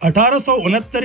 1869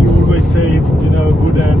you always say good and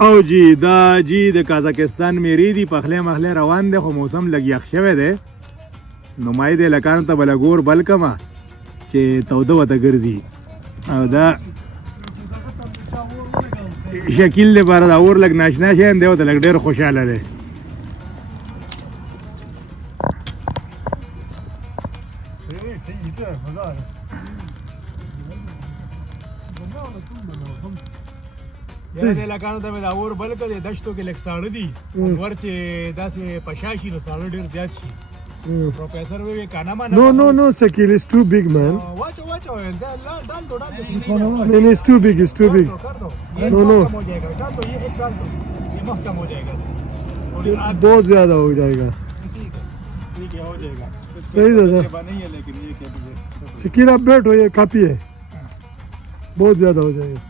او جی دا جی د کازاکستان میری دی پخله مخله روان ده، خو موسم لګ یخ شوی دی، نو مای د لکان ته بل ګور بل کما چې توده وته ګرځي او دا شکیل دې بار دا اور لګ ناشنا شي دی او ته لګ ډېر خوشاله دی یاره لکانو ته مې دا اور بل کړی دشتو کې لږ ساړه دي ور چې داسې پشاشي نو ساړه ډېر زیات شي پروفیسر وی کانا ما No, Shakil, it's too big, man. واچو ډال do No, it's too big, it's too big. No. ہو جائے گا ڈال دو یہ ایک ڈال دو یہ محکم ہو جائے گا تھوڑی رات بہت زیادہ ہو جائے گا. ٹھیک ہے ہو جائے گا صحیح دادا. نہیں ہے لیکن یہ کہ شکیل آپ بیٹھو یہ کافی ہے. بہت زیادہ ہو جائے گا.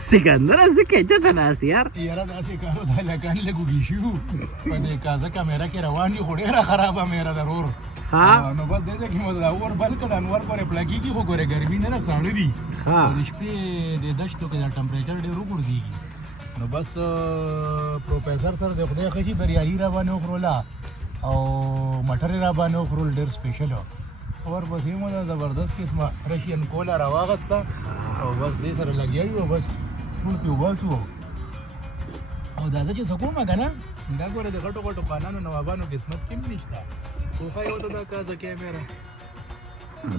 سکندر ایسے کیچا تھا ناست یار یاره داسې کارو دا لکان لګوږي شو په دې کازه کامیرا کې روان یو خو ډېره خرابه میرا ضرور ہاں نو بس دې کې مو دا اور بل کړه انور پورې پلګي کې خو ګوره ګرمي نه ساړه دي ہاں د شپې د دشتو کې دا ټمپریچر ډېر وګرځيږي نو بس پروفیسر سره د خدای خشي بریالي را باندې وخرولا او مټر را باندې وخرول ډېر سپیشل اور بس یې مو دا زبردست قسمه رشین کولا را واغسته او بس دې سره لګیا یو بس ټول کې وباسو او دا چې سکون ما کنه دا ګوره د غټو غټو خانانو نوابانو قسمت کې نشته توفه یو دا کازه کیمرا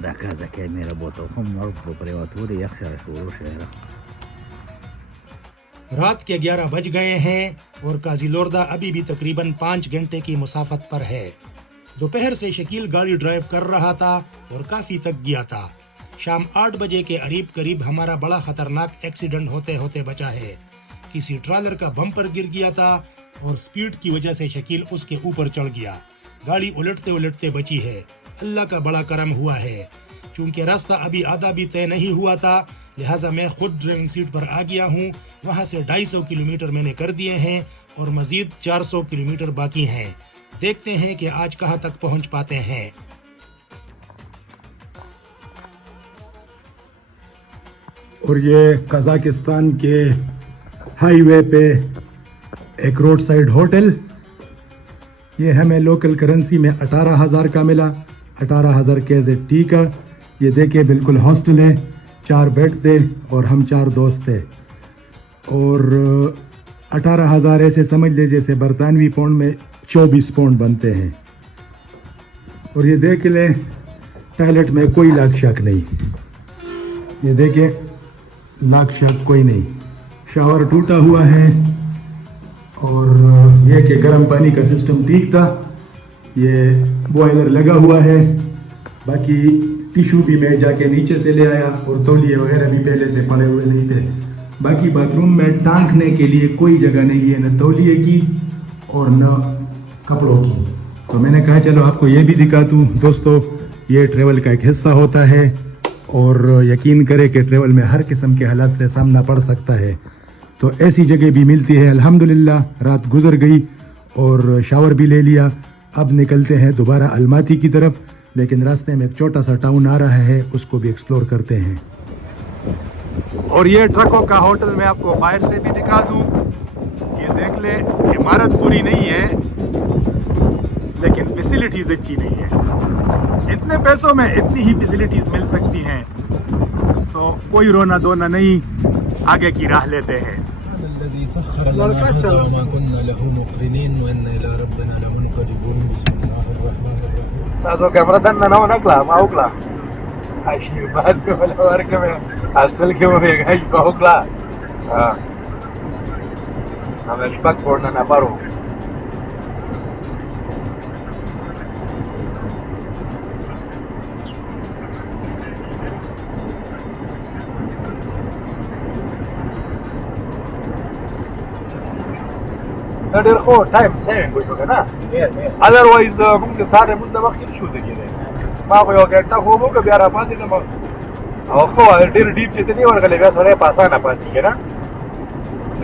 دا کازا کیمرا بوتو هم مرد پریواتوری یخشا شروع شہرہ رات کے 11 بج گئے ہیں اور قاضی لوردہ ابھی بھی تقریباً 5 گھنٹے کی مسافت پر ہے. دوپہر سے شکیل گاڑی ڈرائیو کر رہا تھا اور کافی تک گیا تھا. شام 8 بجے کے قریب ہمارا بڑا خطرناک ایکسیڈنٹ ہوتے ہوتے بچا ہے. کسی ٹرالر کا بمپر گر گیا تھا اور سپیڈ کی وجہ سے شکیل اس کے اوپر چڑھ گیا. گاڑی الٹتے الٹتے بچی ہے. اللہ کا بڑا کرم ہوا ہے. چونکہ راستہ ابھی آدھا بھی طے نہیں ہوا تھا لہٰذا میں خود ڈرائیونگ سیٹ پر آ گیا ہوں. وہاں سے 250 کلومیٹر میں نے کر دیے ہیں اور مزید 400 کلومیٹر باقی ہیں. دیکھتے ہیں کہ آج کہاں تک پہنچ پاتے ہیں. اور یہ قزاقستان کے ہائی وے پہ ایک روڈ سائڈ ہوٹل یہ ہمیں لوکل کرنسی میں 18,000 کا ملا. 18,000 KZT کا. یہ دیکھیں بالکل ہاسٹل ہے. 4 بیڈ تھے اور ہم 4 دوست تھے اور 18,000 ایسے سمجھ لے جیسے برطانوی پاؤنڈ میں 24 پاؤنڈ بنتے ہیں. اور یہ دیکھ لیں ٹوائلٹ میں کوئی لاک شک نہیں. یہ دیکھیں لاک شک کوئی نہیں. شاور ٹوٹا ہوا ہے اور یہ کہ گرم پانی کا سسٹم ٹھیک تھا. یہ بوائلر لگا ہوا ہے. باقی ٹیشو بھی میں جا کے نیچے سے لے آیا اور تولیے وغیرہ بھی پہلے سے پڑے ہوئے نہیں تھے. باقی باتھ روم میں ٹانکنے کے لیے کوئی جگہ نہیں ہے نہ تولیے کی اور نہ کپڑوں کی. تو میں نے کہا چلو آپ کو یہ بھی دکھا دوں. دوستو یہ ٹریول کا ایک حصہ ہوتا ہے اور یقین کرے کہ ٹریول میں ہر قسم کے حالات سے سامنا پڑ سکتا ہے. تو ایسی جگہ بھی ملتی ہے. الحمدللہ رات گزر گئی اور شاور بھی لے لیا. اب نکلتے ہیں دوبارہ الماتی کی طرف لیکن راستے میں ایک چھوٹا سا ٹاؤن آ رہا ہے اس کو بھی ایکسپلور کرتے ہیں. اور یہ ٹرکوں کا ہوٹل میں آپ کو باہر سے بھی دکھا دوں. یہ دیکھ لیں عمارت پوری نہیں ہے لیکن فیسیلیٹیز اچھی نہیں ہے. اتنے پیسوں میں اتنی ہی فیسیلیٹیز مل سکتی ہیں تو کوئی رونا دھونا نہیں. آگے کی راہ لیتے ہیں. الذي سخر لنا هذا وما كنا له مقرنين وإنا إلى ربنا لمنقلبون. بسم الله الرحمن الرحيم. تاسو کیمرا دننه نه ونکړه ما وکړه اشي بعد په لور کې هاستل کې وې غي وکړه ها هغه شپږ ورنه نه پارو ډېر خو ټایم سیوینګ وشو که نه ادروایز موږ د سهار لمونځ نه مخکې نشو لګېدی. ما خو یوه ګنټه خوب وکړه بیا راپاڅېدم او خو ډېر ډیپ چې ته نه ورغلی بیا سړی په اسانه پاڅېږي نه. د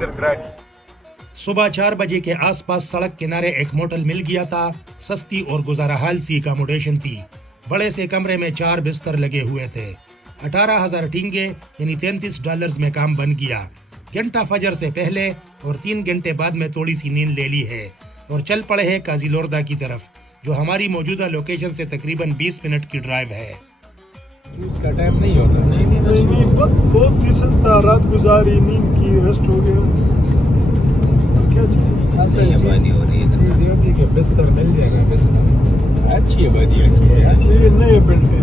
ډېر ګران دي. صبح 4 بجے کے آس پاس سڑک کنارے ایک موٹل مل گیا تھا. سستی اور گزارا حال سی اکاموڈیشن تھی. بڑے سے کمرے میں 4 بستر لگے ہوئے تھے. 18,000 ٹینگے یعنی $33 میں کام بن گیا. گھنٹہ فجر سے پہلے اور 3 گھنٹے بعد میں تھوڑی سی نیند لے لی ہے اور چل پڑے ہیں قاضی لوردہ کی طرف جو ہماری موجودہ لوکیشن سے تقریباً 20 منٹ کی ڈرائیو ہے. اس کا ٹائم نہیں ہوتا. نہیں بہت ڈیسنٹ تھا. رات گزاری, نیند کی, ریسٹ ہو گیا. کیا چیز آبادی ہو رہی ہے. چیز یہ ہوتی ہے کہ بستر مل جائے گا. بستر اچھی آبادی ہے. یہ نئے بلڈ ہے.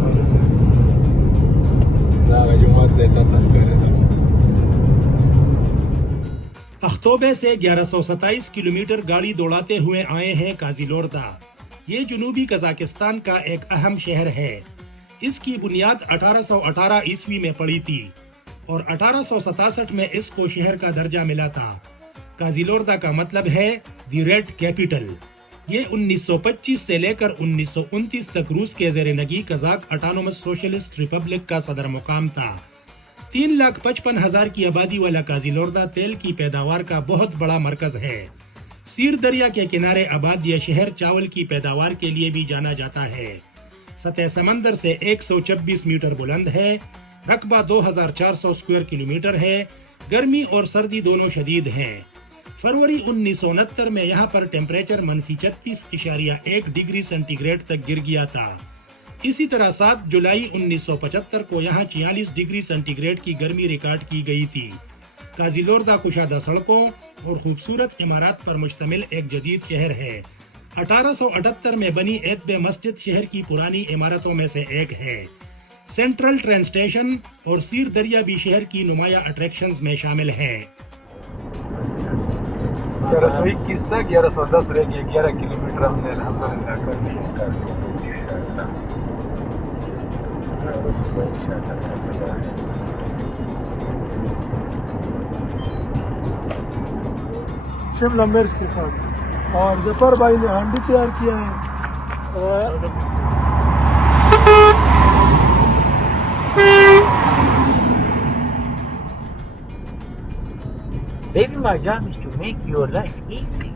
جو مت دیتا تذکرے تھا. اختوبے سے 1127 کلومیٹر گاڑی دوڑاتے ہوئے آئے ہیں کازیلوردہ. یہ جنوبی قزاقستان کا ایک اہم شہر ہے. اس کی بنیاد 1818 عیسوی میں پڑی تھی اور 1867 میں اس کو شہر کا درجہ ملا تھا. کازیلوردہ کا مطلب ہے دی ریڈ کیپٹل. یہ 1925 سے لے کر 1929 تک روس کے زیر نگی قزاق آٹونومس سوشلسٹ ریپبلک کا صدر مقام تھا. 3,55,000 کی آبادی والا کازیلوردہ تیل کی پیداوار کا بہت بڑا مرکز ہے. سیر دریا کے کنارے آباد یہ شہر چاول کی پیداوار کے لیے بھی جانا جاتا ہے. سطح سمندر سے 126 میٹر بلند ہے. رقبہ 2,400 اسکوائر کلومیٹر ہے. گرمی اور سردی دونوں شدید ہیں. فروری 1969 میں یہاں پر ٹیمپریچر -36.1 ڈگری سینٹی گریڈ تک گر گیا تھا. اسی طرح 7 جولائی 1975 کو یہاں 46 ڈگری سینٹی گریڈ کی گرمی ریکارڈ کی گئی تھی. کازیلوردہ کشادہ سڑکوں اور خوبصورت عمارات پر مشتمل ایک جدید شہر ہے. 1878 میں بنی ایتبے مسجد شہر کی پرانی عمارتوں میں سے ایک ہے. سینٹرل ٹرین اسٹیشن اور سیر دریا بھی شہر کی نمایاں اٹریکشنز میں شامل ہیں. 1121 تک 1110 رہ گیا. 11 کلومیٹر ہم نے الحمدللہ کر لیا. شملہ مرچ کے ساتھ. اور ظفر بھائی نے ہانڈی تیار کیا ہے. Baby, my job is to make your life easy.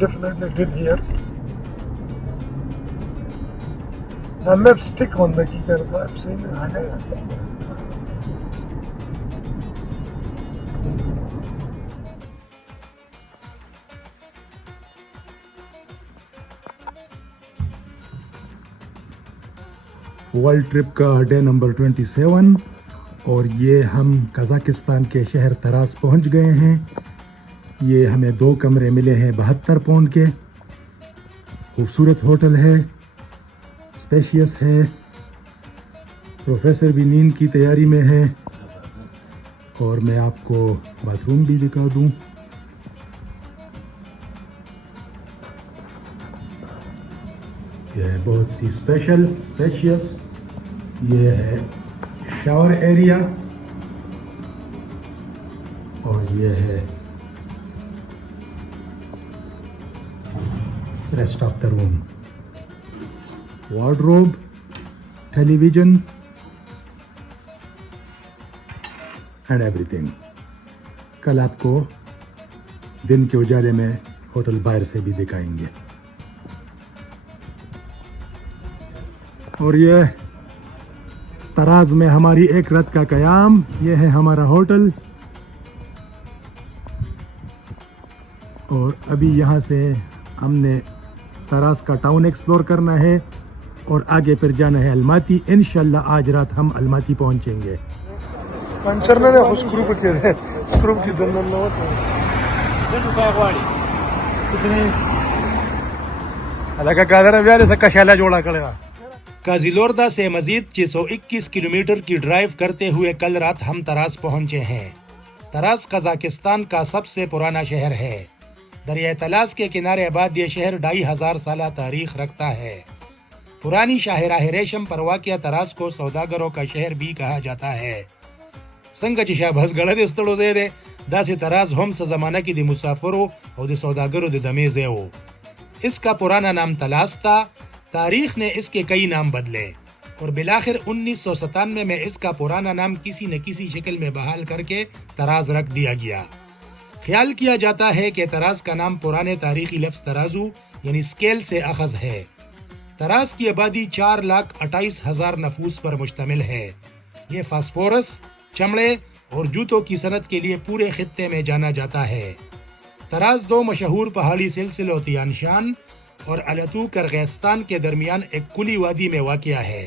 Definitely did here. The map stick on the key karta. I'm saying world trip کا ڈے نمبر 27 اور یہ ہم قزاقستان کے شہر تراز پہنچ گئے ہیں. یہ ہمیں 2 کمرے ملے ہیں 72 پاؤنڈ کے. خوبصورت ہوٹل ہے, اسپیشیس ہے. پروفیسر بھی نیند کی تیاری میں ہے. اور میں آپ کو باتھ روم بھی دکھا دوں. یہ ہے بہت سی اسپیشیس. یہ ہے شاور ایریا اور یہ ہے rest of the room. Wardrobe, television and everything. کل آپ کو دن کے اجالے میں ہوٹل باہر سے بھی دکھائیں گے. اور یہ تراز میں ہماری ایک رات کا قیام. یہ ہے ہمارا ہوٹل. اور ابھی یہاں سے ہم نے تراز کا ٹاؤن ایکسپلور کرنا ہے اور آگے پھر جانا ہے الماتی. انشاءاللہ آج رات ہم الماتی پہنچیں گے. پنچر نہ دے اسکرو پہ کے دے. اسکرو کی دنیا نہ ہوتا کتنے الگ کا بیارے سے کشالا جوڑا کرے گا. کازیلوردہ سے مزید 621 کلومیٹر کی ڈرائیو کرتے ہوئے کل رات ہم تراز پہنچے ہیں. تراز قزاقستان کا سب سے پرانا شہر ہے. دریائے تلاس کے کنارے آباد یہ شہر 2500 سالہ تاریخ رکھتا ہے. پرانی شاہراہ ریشم پر واقع تراز کو سوداگروں کا شہر بھی کہا جاتا ہے. سنگ چشا بھس گڑ دے استڑو دے دے دا سے تراز ہم سے زمانہ کی دی مسافروں اور دی سوداگروں دی دمیزے ہو. اس کا پرانا نام تلاس تھا. تاریخ نے اس کے کئی نام بدلے اور بالآخر 1997 میں اس کا پرانا نام کسی نہ کسی شکل میں بحال کر کے تراز رکھ دیا گیا. خیال کیا جاتا ہے کہ تراز کا نام پرانے تاریخی لفظ ترازو یعنی اسکیل سے اخذ ہے. تراز کی آبادی 4,28,000 نفوس پر مشتمل ہے. یہ فاسفورس, چمڑے اور جوتوں کی صنعت کے لیے پورے خطے میں جانا جاتا ہے. تراز 2 مشہور پہاڑی سلسلوں تیان شان اور الاتو کرغیزستان کے درمیان ایک کلی وادی میں واقع ہے.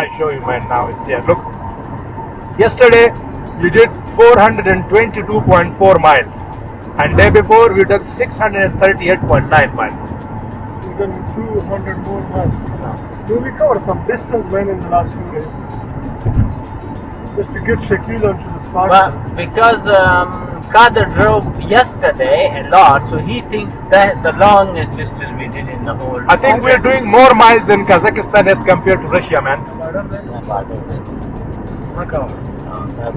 I show you mine now. It's here. Look. Yesterday we did 422.4 miles, and day before we did 638.9 miles. We've done 200 more miles. Will we cover some distance, man, in the last few days? Just to get Shaquille onto the spot. Well, because Kader drove yesterday a lot, so he thinks that the longest distance we did in the whole. I think we're doing more miles in Kazakhstan as compared to Russia, man.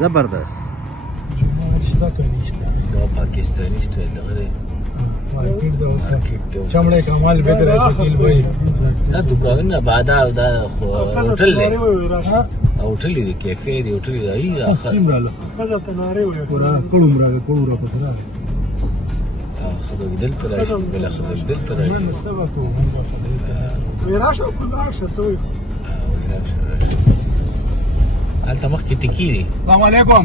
زبردست. چمڑے کا مال بیچ رہے شکیل بھائی. دا دکان بعد دا hotel دی. ہوٹل دی کیفے دی ہوٹل دی ای ماذا تناري ويا پورا کړو مرا کړو را پسرا خدای دل تراشي بلا خدای دل تراشي. من سبق ومن بخدای ويراش او كل عشرة تسوي. انت مخکې تکیری. السلام علیکم.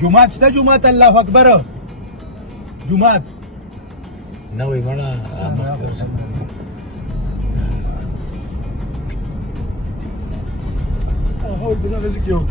جمعات شته؟ جمعات الله اکبر. جمعات نوې مړه هو بنا رزق يوم.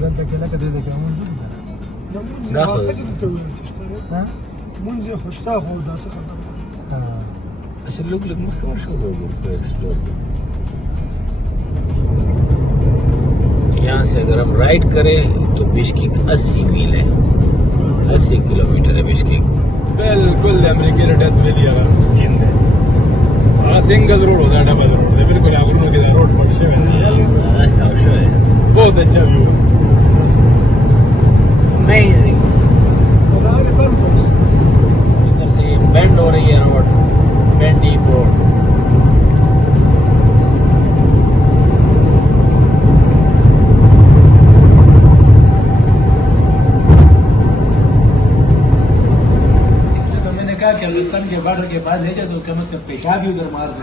دلته کې لکه دې کې مونږ دا خو ها منزه خوشتا خو دا څه خبره. اصل لوګ لوګ مخکې ورشو ورو ایکسپلور. یہاں سے اگر ہم رائڈ کریں تو بشکیک 80 میل ہے. 80 کلومیٹر ہے بشکیک. بالکل د امریکې رډت ویلی هغه سین دی. هغه سنگل روډ دا ډبل روډ دی. بالکل هغه روډ کې دا روډ پټ شوی دی. راستہ شو ہے. بہت اچھا ویو ہے. امیزنگ. ادھر سے بینڈ ہو رہی ہے روڈ. Bandy road. کہ ہندوستان کے بارڈر کے بعد لے جائے تو کم از کم پیشاب ہی ادھر مار دو.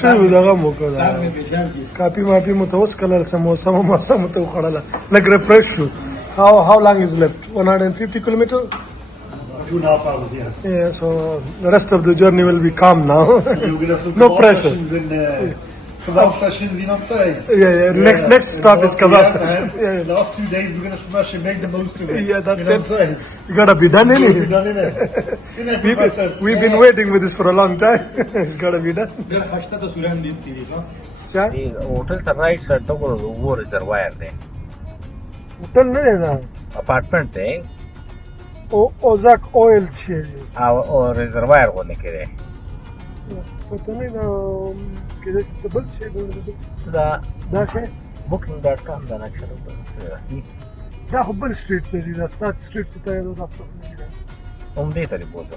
شو دغه موقع ده. پیشاب کی کاپی ماپی متوس کلر سم موسم تو خړله لګ ریفریش شو. how long is left? 150 kilometer. 2.5 hours, yeah. Yeah, so the rest of the journey will be calm now. We're gonna have some No kebab pressure. sessions in kebab sessions, you know what I'm saying? Yeah. Next stop is kebab session. Yeah. Last 2 days we're gonna smash and make the most of it. Yeah, that's you know it. what I'm saying? You gotta be done, We'll be innit? done, innit? Innit, Professor? We've been waiting with this for a long time. It's gotta be done. ډېر خشته تصویران دي ستړي نو. چا hotel سے right side تو وہ reservoir دے. Hotel نه ده. Apartment دے. اوزاک oil چی. اور reservoir کو نکلے. پته نه دا کله چې بل شي دا شي booking.com دا نقشه دا خو بل سټریټ دی. دا ستات سټریټ ته یو دا ہم دے تری بولو.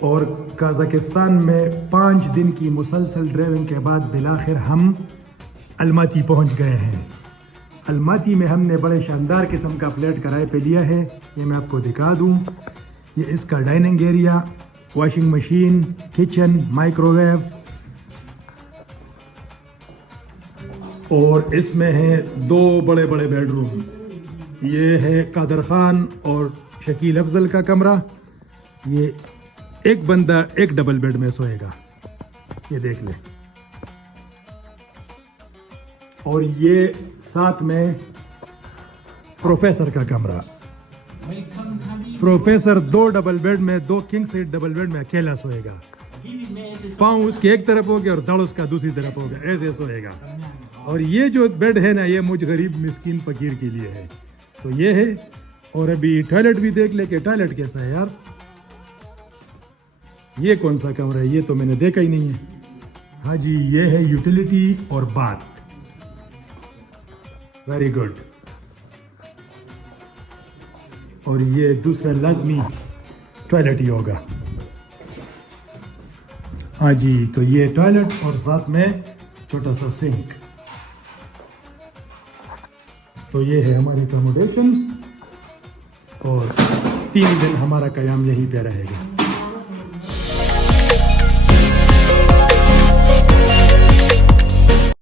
اور کازاکستان میں 5 دن کی مسلسل ڈرائیونگ کے بعد بالآخر ہم الماتی پہنچ گئے ہیں. الماتی میں ہم نے بڑے شاندار قسم کا فلیٹ کرائے پہ لیا ہے. یہ میں آپ کو دکھا دوں. یہ اس کا dining area, washing machine, kitchen, microwave, اور اس میں ہیں 2 بڑے بڑے بیڈ روم. یہ ہے قادر خان اور شکیل افضل کا کمرہ. یہ ایک بندہ ایک ڈبل بیڈ میں سوئے گا, یہ دیکھ لیں. اور یہ ساتھ میں پروفیسر کا کمرہ. پروفیسر 2 ڈبل بیڈ میں, 2 کنگ سیٹ ڈبل بیڈ میں اکیلا سوئے گا. پاؤں اس کے ایک طرف ہوگا اور دڑ اس کا دوسری طرف ہوگا, ایسے سوئے گا. اور یہ جو بیڈ ہے نا, یہ مجھ غریب مسکین فقیر کے لیے ہے. تو یہ ہے. اور ابھی ٹوائلٹ بھی دیکھ لے کہ ٹوائلٹ کیسا ہے یار. یہ کون سا کمرہ ہے, یہ تو میں نے دیکھا ہی نہیں ہے. ہاں جی, یہ ہے یوٹیلیٹی اور باتھ. Very good. اور یہ دوسرا لازمی ٹوائلٹ ہی ہوگا. ہاں جی, تو یہ ٹوائلٹ اور ساتھ میں چھوٹا سا سنک. تو یہ ہے ہماری اکوموڈیشن, اور 3 دن ہمارا قیام یہیں پہ رہے گا.